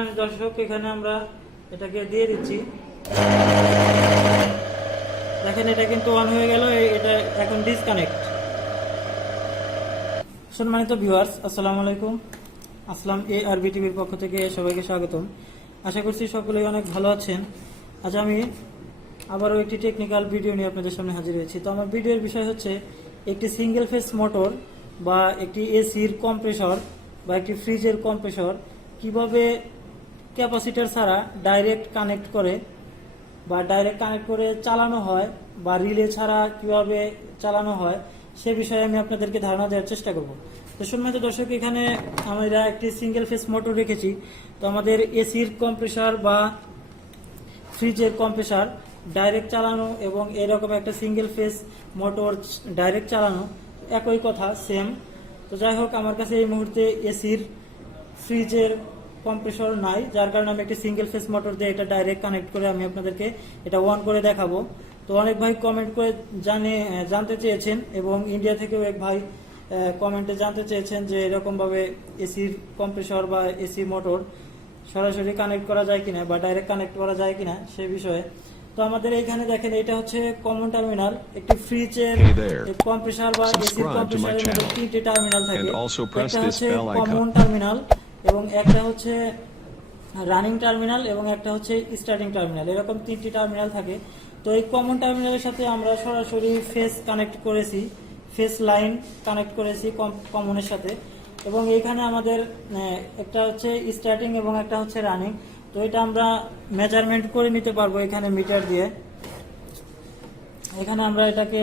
সম্মানিত দর্শক, এখানে আমরা এটাকে দিয়ে দিচ্ছি। দেখেন এটা কিন্তু অন হয়ে গেল, এটা এখন ডিসকানেক্ট। সম্মানিত ভিউয়ার্স, আসসালামু আলাইকুম। আসলাম ARB টিভির পক্ষ থেকে সবাইকে স্বাগতম। আশা করছি সকলেই অনেক ভালো আছেন। আজ আমি আবারও একটি টেকনিক্যাল ভিডিও নিয়ে আপনাদের সামনে হাজির হয়েছি। তো আমার ভিডিওর বিষয় হচ্ছে একটি সিঙ্গেল ফেজ মোটর বা একটি এসির কম্প্রেসর বা একটি ফ্রিজের কম্প্রেসর কিভাবে ক্যাপাসিটর ছাড়া ডাইরেক্ট কানেক্ট করে বা ডাইরেক্ট কানেক্ট করে চালানো হয় বা রিলে ছাড়া কিভাবে চালানো হয় সে বিষয়ে আমি আপনাদেরকে ধারণা দেওয়ার চেষ্টা করব। তো সম্মানিত দর্শক, এখানে আমরা একটি সিঙ্গেল ফেজ মোটর রেখেছি। তো আমাদের এসির কম্প্রেসর বা ফ্রিজের কম্প্রেসর ডাইরেক্ট চালানো এবং এরকম একটা সিঙ্গেল ফেজ মোটর ডাইরেক্ট চালানো একই কথা, সেম। তো যাই হোক, আমার কাছে এই মুহূর্তে এসির ফ্রিজের কম্প্রেসর নাই, যার কারণে আমি একটি সিঙ্গেল ফেজ মোটর দিয়ে এটা ডাইরেক্ট কানেক্ট করে আমি আপনাদেরকে এটা অন করে দেখাবো। তো অনেক ভাই কমেন্ট করে জানতে চেয়েছেন এবং ইন্ডিয়া থেকেও এক ভাই কমেন্টে জানতে চেয়েছেন যে এরকমভাবে এসির কম্প্রেসর বা এসি মোটর সরাসরি কানেক্ট করা যায় কিনা বা ডাইরেক্ট কানেক্ট করা যায় কিনা সে বিষয়ে। তো আমাদের এইখানে দেখেন, এটা হচ্ছে কমন টার্মিনাল। একটি ফ্রিজের কম্প্রেসর বা এসির কম্প্রেসরের মধ্যে তিনটি টার্মিনাল থাকে। একটা হচ্ছে কমন টার্মিনাল এবং একটা হচ্ছে রানিং টার্মিনাল এবং একটা হচ্ছে স্টার্টিং টার্মিনাল, এরকম তিনটি টার্মিনাল থাকে। তো এই কমন টার্মিনালের সাথে আমরা সরাসরি ফেজ কানেক্ট করেছি, ফেজ লাইন কানেক্ট করেছি কমনের সাথে। এবং এইখানে আমাদের একটা হচ্ছে স্টার্টিং এবং একটা হচ্ছে রানিং। তো এটা আমরা মেজারমেন্ট করে নিতে পারবো এখানে মিটার দিয়ে। এখানে আমরা এটাকে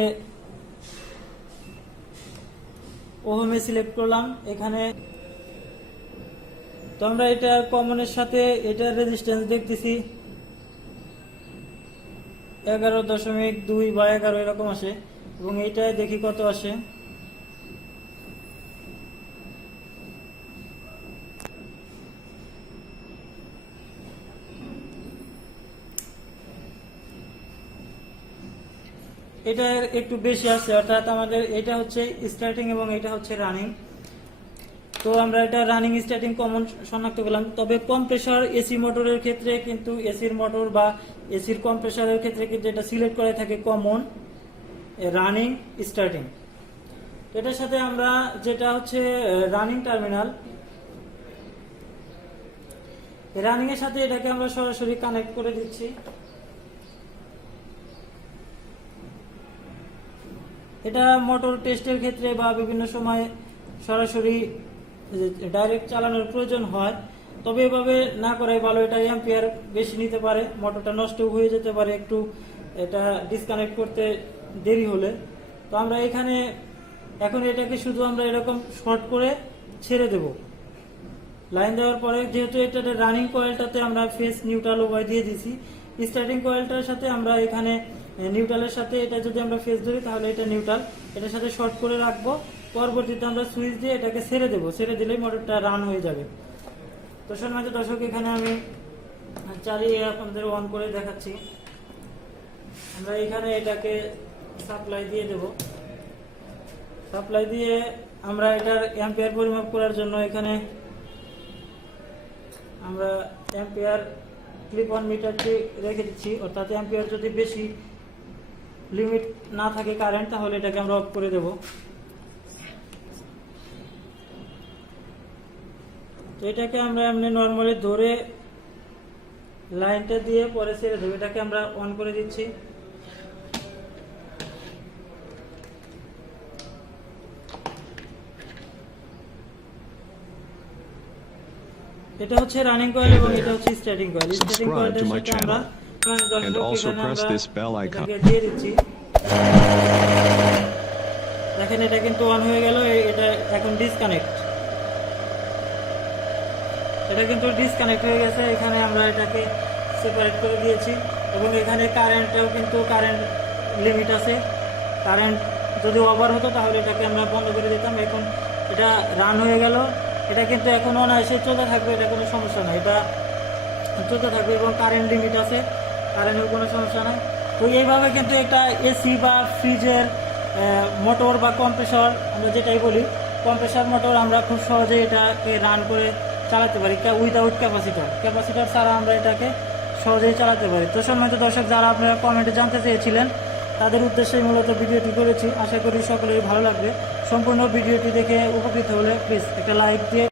ওহমে সিলেক্ট করলাম এখানে। তো আমরা এটা কমনের সাথে এটার রেজিস্ট্যান্স দেখতেছি 11.2 বা 11 এরকম আসে এবং এইটায় দেখি কত আসে। এটা একটু বেশি আছে, অর্থাৎ আমাদের এটা হচ্ছে স্টার্টিং এবং এটা হচ্ছে রানিং। তো আমরা এটা রানিং স্টার্টিং কমন শনাক্ত করলাম। তবে কম্প্রেসর এসি মোটরের ক্ষেত্রে কিন্তু এসির মোটর বা এসির কম্প্রেসরের ক্ষেত্রে কিন্তু এটা সিলেক্ট করে থাকে কমন, রানিং, স্টার্টিং। এটার সাথে আমরা যেটা হচ্ছে রানিং টার্মিনাল, রানিং এর সাথে এটাকে আমরা সরাসরি কানেক্ট করে দিচ্ছি। এটা মোটর টেস্টের ক্ষেত্রে বা বিভিন্ন সময় সরাসরি ডাইরেক্ট চালানোর প্রয়োজন হয়, তবে এভাবে না করাই ভালো। এটা অ্যাম্পিয়ার বেশি নিতে পারে, মোটরটা নষ্ট হয়ে যেতে পারে একটু এটা ডিসকানেক্ট করতে দেরি হলে। তো আমরা এখানে এখন এটাকে শুধু আমরা এরকম শর্ট করে ছেড়ে দেব লাইন দেওয়ার পরে। যেহেতু এটা রানিং কয়েলটাতে আমরা ফেজ নিউট্রাল উভয় দিয়ে দিছি, স্টার্টিং কয়েলটার সাথে আমরা এখানে নিউট্রালের সাথে এটা যদি আমরা ফেজ ধরি তাহলে এটা নিউট্রাল, এটার সাথে শর্ট করে রাখবো। পরবর্তীতে আমরা সুইচ দিয়ে এটাকে ছেড়ে দেবো, ছেড়ে দিলেই মোটরটা রান হয়ে যাবে। তো সম্মানিত দর্শক, এখানে আমি চালিয়ে আপনাদের অন করে দেখাচ্ছি। আমরা এখানে এটাকে সাপ্লাই দিয়ে দেব। সাপ্লাই দিয়ে আমরা এটার অ্যাম্পিয়ার পরিমাপ করার জন্য এখানে আমরা অ্যাম্পিয়ার ক্লিপ অন মিটারটি রেখে দিচ্ছি, অর্থাৎ অ্যাম্পিয়ার যদি বেশি লিমিট না থাকে কারেন্ট তাহলে এটাকে আমরা অফ করে দেব। তো এটাকে আমরা এমনি নর্মালি ধরে লাইনটা দিয়ে পরে ছেড়ে দেবো। এটাকে আমরা অন করে দিচ্ছি। এটা হচ্ছে রানিং কয়েল এবং এটা হচ্ছে স্টার্টিং কয়েল। স্টার্টিং কয়েলের সাথে আমরা দিয়ে দিচ্ছি। দেখেন এটা কিন্তু অন হয়ে গেল, এটা এখন ডিসকানেক্ট। এটা কিন্তু ডিসকানেক্ট হয়ে গেছে। এখানে আমরা এটাকে সেপারেট করে দিয়েছি এবং এখানে কারেন্টেও কিন্তু কারেন্ট লিমিট আছে। কারেন্ট যদি ওভার হতো তাহলে এটাকে আমরা বন্ধ করে দিতাম। এখন এটা রান হয়ে গেল, এটা কিন্তু এখন অনায়াসে চলতে থাকবে, এটা কোনো সমস্যা নাই, এটা চলতে থাকবে এবং কারেন্ট লিমিট আছে, কারেন্টের কোনো সমস্যা নাই। তো এইভাবে কিন্তু একটা এসি বা ফ্রিজের মোটর বা কম্প্রেসর, আমরা যেটাই বলি কম্প্রেসর মোটর, আমরা খুব সহজে এটাকে রান করে চালাতে পারি উইদাউট ক্যাপাসিটর ছাড়া আমরা এটাকে সহজেই চালাতে পারি। তো সম্মানিত দর্শক, যারা আপনারা কমেন্টে জানতে চেয়েছিলেন তাদের উদ্দেশ্যে মূলত ভিডিওটি করেছি। আশা করি সকলেই ভালো লাগবে। সম্পূর্ণ ভিডিওটি দেখে উপকৃত হলে প্লিজ একটা লাইক দিয়ে